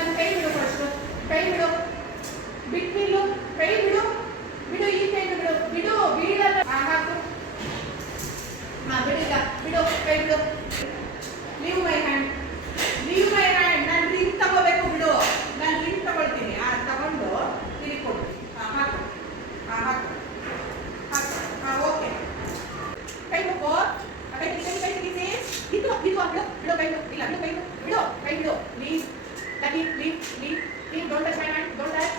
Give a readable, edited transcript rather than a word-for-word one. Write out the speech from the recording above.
ನನ್ನ ಕೈ ಬಿಡು ಫಸ್ಟ್. ಕೈ ಬಿಡು. ಬಿಟ್ಬಿಡು. ಕೈ ಬಿಡು. ಬಿಡು ಈ ಕೈ ಬಿಡು. ಬಿಡು ಬೀಳಲ್ಲ. ಹಾಕು. ಬಿಡು ಈಗ. ಬಿಡು ಕೈ ಬಿಡು. Leave my hand. Leave my hand. ನಾನು ರಿಂಗ್ ತಗೋಬೇಕು ಬಿಡು. ನಾನು ರಿಂಗ್ ತಗೊಳ್ತೀನಿ. ತಗೊಂಡು ತಿರುಗಿ ಕೊಡು. ಹಾಕು. ಹಾಕು. ಹಾಕು. ಓಕೆ. ಕೈ ಮುಕ್ಕೋ. ಕೈ ಕೈ ಕೈ ತೆಗಿಸಿ. ಇದು ಬಿಡು ಬಿಡು ಕೈ ಬಿಡು. ಇಲ್ಲ ಬಿಡು ಕೈ ಬಿಡು. ಬಿಡು ಕೈ ಬಿಡು. Leave. Leave. Don't touch my hand. Don't touch.